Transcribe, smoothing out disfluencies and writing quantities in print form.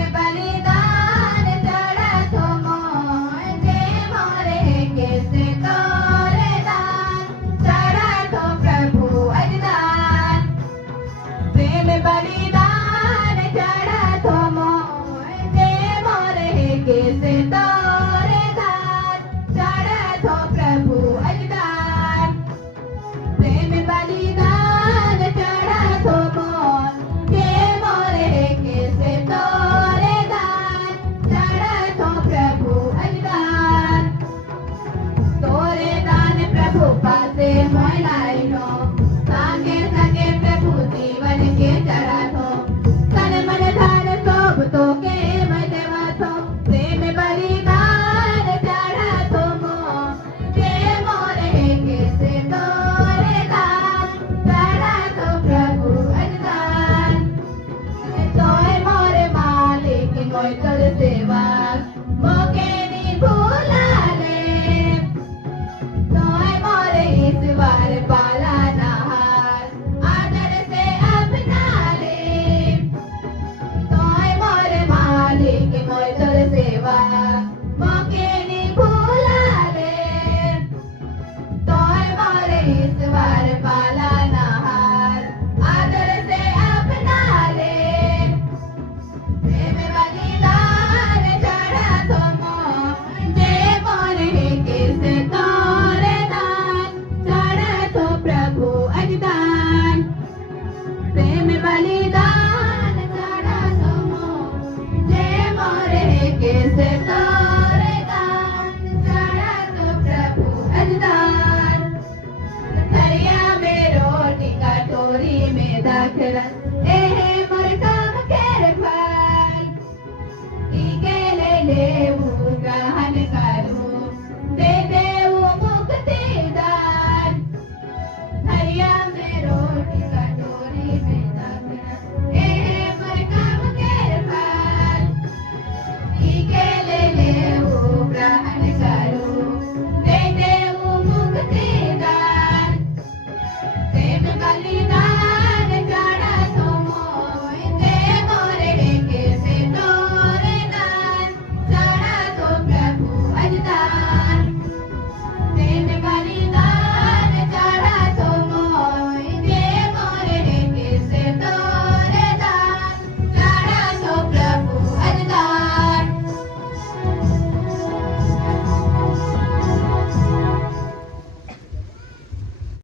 बलिदान चढ़त मोर जे मोरे कैसे तोरे दान चढ़त प्रभु अजदान प्रेम बलिदान चढ़त मोर जे मोरे कैसे तोरे दान चढ़त प्रभु अजदान प्रेम बलिदान चढ़त मोर जे मोरे कैसे तोरे दान चढ़त प्रभु अजदान तोरे दान प्रभु पासे मोय लाइनो संगे संगे प्रभु जीवन के चढ़ाथो तन मन धन सब तो के मैं देवाथो प्रेम बलिदान चढ़ाथो मोर जे मोरे कैसे तोरे दान चढ़ाथो प्रभु अजदान तोय मोरे मालिक मोय तोर सेवा मोके नी भूलाले तोय मोरे ईश्वर पाला नहार आदर से अपना ले तोय मोरे मालिक मोय तोर सेवा मोके नी भूलाले तोय मोरे ईश्वर पाला नहार आदर से अपना ले प्रेम बलिदान चढ़त मोर जे मोरे कैसे तोरे दान चढ़त प्रभु अजदान प्रेम बलिदान चढ़त मोर जे मोरे कैसे